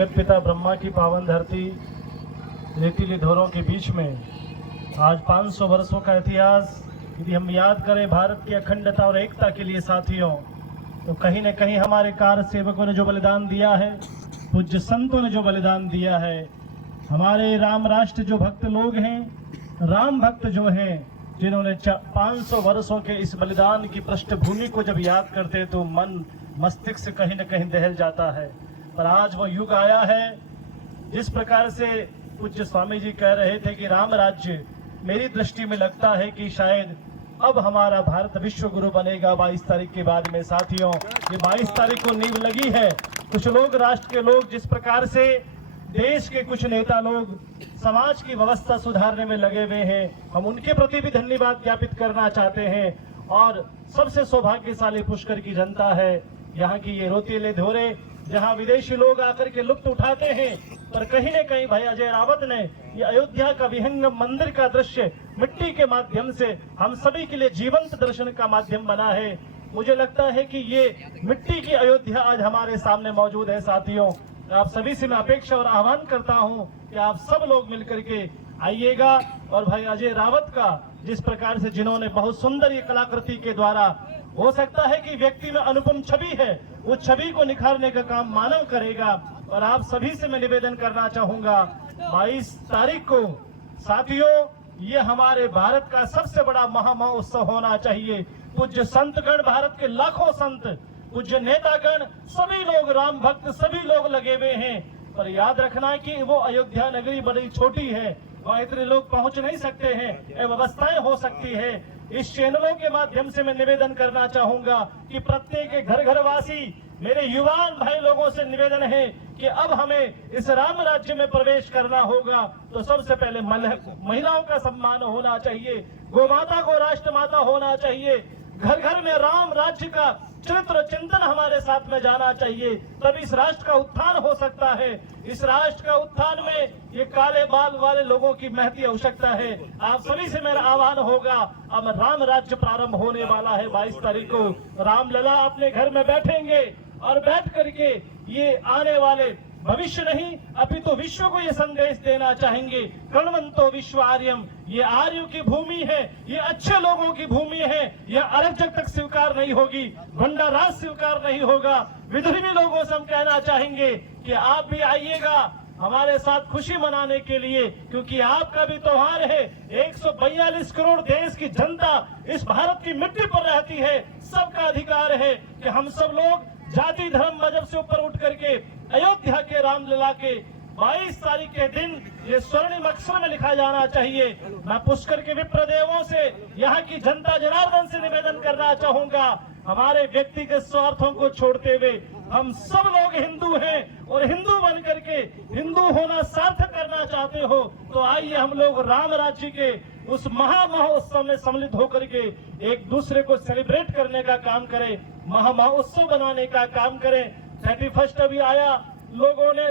जगत पिता ब्रह्मा की पावन धरती रेतीली धोरों के बीच में आज 500 वर्षों का इतिहास यदि हम याद करें भारत की अखंडता और एकता के लिए साथियों, तो कहीं न कहीं हमारे कार सेवकों ने जो बलिदान दिया है, पूज्य संतों ने जो बलिदान दिया है, हमारे राम राष्ट्र जो भक्त लोग हैं, राम भक्त जो हैं, जिन्होंने 500 वर्षों के इस बलिदान की पृष्ठभूमि को जब याद करते तो मन मस्तिष्क कहीं न कहीं दहल जाता है। पर आज वो युग आया है जिस प्रकार से पूज्य स्वामी जी कह रहे थे कि राम राज्य, मेरी दृष्टि में लगता है कि शायद अब हमारा भारत विश्व गुरु बनेगा 22 तारीख के बाद में। साथियों, ये 22 तारीख को नींव लगी है। कुछ लोग, राष्ट्र के लोग, जिस प्रकार से देश के कुछ नेता लोग समाज की व्यवस्था सुधारने में लगे हुए हैं, हम उनके प्रति भी धन्यवाद ज्ञापित करना चाहते हैं। और सबसे सौभाग्यशाली पुष्कर की जनता है, यहाँ की ये रेतीले धोरे जहाँ विदेशी लोग आकर के लुत्फ उठाते हैं। पर कहीं न कहीं भाई अजय रावत ने ये अयोध्या का विहंगम मंदिर का दृश्य मिट्टी के माध्यम से हम सभी के लिए जीवंत दर्शन का माध्यम बना है। मुझे लगता है कि ये मिट्टी की अयोध्या आज हमारे सामने मौजूद है। साथियों, आप सभी से मैं अपेक्षा और आह्वान करता हूं कि आप सब लोग मिलकर के आइएगा और भाई अजय रावत का जिस प्रकार से जिन्होंने बहुत सुंदर ये कलाकृति के द्वारा, हो सकता है कि व्यक्ति में अनुपम छवि है, वो छवि को निखारने का काम मानव करेगा। और आप सभी से मैं निवेदन करना चाहूंगा 22 तारीख को साथियों, ये हमारे भारत का सबसे बड़ा महामहोत्सव होना चाहिए। पूज्य संतगण, भारत के लाखों संत, पूज्य नेतागण, सभी लोग राम भक्त, सभी लोग लगे हुए हैं। पर याद रखना कि वो अयोध्या नगरी बड़ी छोटी है, वहाँ इतने लोग पहुंच नहीं सकते हैं, व्यवस्थाएं हो सकती है। इस चैनलों के माध्यम से मैं निवेदन करना चाहूंगा कि प्रत्येक घर घर वासी, मेरे युवान भाई लोगों से निवेदन है कि अब हमें इस राम राज्य में प्रवेश करना होगा तो सबसे पहले महिलाओं का सम्मान होना चाहिए, गोमाता को राष्ट्रमाता होना चाहिए, घर घर में राम राज्य का चरित्र चिंतन हमारे साथ में जाना चाहिए, तभी इस राष्ट्र का उत्थान हो सकता है। इस राष्ट्र का उत्थान में ये काले बाल वाले लोगों की महती आवश्यकता है। आप सभी से मेरा आह्वान होगा, अब राम राज्य प्रारंभ होने वाला है 22 तारीख को। रामलला अपने घर में बैठेंगे और बैठ करके ये आने वाले भविष्य नहीं अपितु विश्व को ये संदेश देना चाहेंगे, कर्णवंतो विश्व आर्यम, ये आर्यों की भूमि है, ये अच्छे लोगों की भूमि है, यह अराजक तक स्वीकार नहीं होगी, गुंडा राज स्वीकार नहीं होगा। विधर्मी लोगों से हम कहना चाहेंगे कि आप भी आइएगा हमारे साथ खुशी मनाने के लिए, क्योंकि आपका भी त्योहार है। 142 करोड़ देश की जनता इस भारत की मिट्टी पर रहती है। सबका अधिकार है कि हम सब लोग जाति धर्म मजहब से ऊपर उठ करके अयोध्या के रामलला के 22 तारीख के दिन ये स्वर्णिम अक्षर में लिखा जाना चाहिए। मैं पुष्कर के विप्र देवों से, यहाँ की जनता जनार्दन से निवेदन करना चाहूंगा, हमारे व्यक्तिगत स्वार्थों को छोड़ते हुए हम सब लोग हिंदू हैं और हिंदू बन करके हिंदू होना सार्थक करना चाहते हो तो आइए हम लोग राम राज्य के उस महामहोत्सव में सम्मिलित होकर के एक दूसरे को सेलिब्रेट करने का काम करें, महामहोत्सव बनाने का काम करें। 31 अभी आया, लोगों ने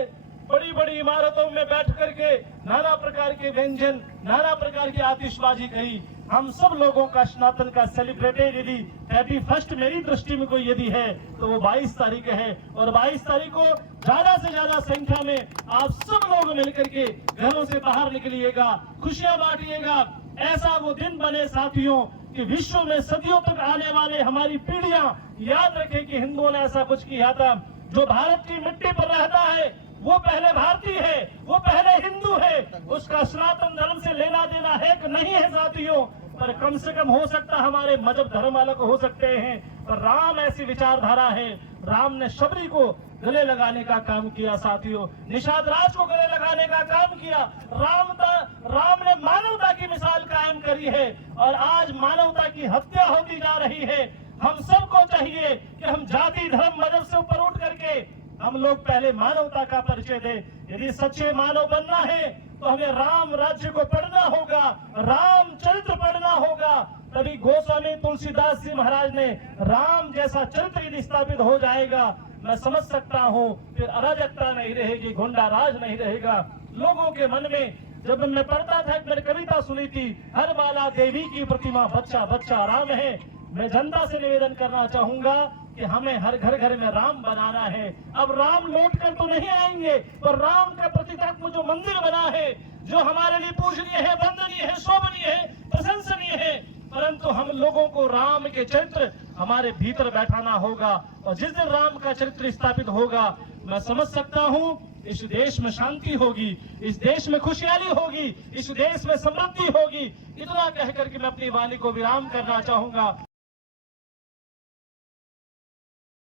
बड़ी बड़ी इमारतों में बैठ करके नाना प्रकार के व्यंजन, नाना प्रकार की आतिशबाजी करी। हम सब लोगों का सनातन का सेलिब्रेटेड यदि 31 मेरी दृष्टि में कोई यदि है तो वो 22 तारीख है। और 22 तारीख को ज्यादा से ज्यादा संख्या में आप सब लोग मिलकर के घरों से बाहर निकलिएगा, खुशियां बांटिएगा। ऐसा वो दिन बने साथियों कि विश्व में सदियों तक आने वाले हमारी पीढ़ियां याद रखें कि हिंदुओं ने ऐसा कुछ किया था। जो भारत की मिट्टी पर रहता है वो पहले भारतीय है, वो पहले हिंदू है, उसका सनातन धर्म से लेना देना है कि नहीं है साथियों। पर कम से कम हो सकता हमारे मजहब धर्म अलग हो सकते हैं, पर राम ऐसी विचारधारा है। राम ने शबरी को गले लगाने का काम किया साथियों, निषाद राज को गले लगाने का काम किया। राम ने मानवता की मिसाल कायम करी है और आज मानवता की हत्या होती जा रही है। हम सबको चाहिए कि हम जाति धर्म मजहब से ऊपर उठ करके हम लोग पहले मानवता का परिचय दें। यदि सच्चे मानव बनना है तो हमें राम राज्य को पढ़ना होगा, राम चरित्र पढ़ना होगा, तभी गोस्वामी तुलसीदास जी महाराज ने राम जैसा चरित्र यदि स्थापित हो जाएगा, मैं समझ सकता हूँ फिर अराजकता नहीं रहेगी, गुंडा राज नहीं रहेगा। लोगों के मन में जब मैं पढ़ता था, मैंने कविता सुनी थी, हर बाला देवी की प्रतिमा बच्चा बच्चा राम है। मैं जनता से निवेदन करना चाहूंगा कि हमें हर घर घर में राम बनाना है। अब राम लौट कर तो नहीं आएंगे, पर राम का प्रतीकात्मक जो मंदिर बना है, जो हमारे लिए पूजनीय है, वंदनीय है, शोभनीय है, प्रशंसनीय है, परंतु हम लोगों को राम के चरित्र हमारे भीतर बैठाना होगा। और जिस दिन राम का चरित्र स्थापित होगा, मैं समझ सकता हूं इस देश में शांति होगी, इस देश में खुशहाली होगी, इस देश में समृद्धि होगी। इतना कहकर के मैं अपनी वाणी को विराम करना चाहूंगा।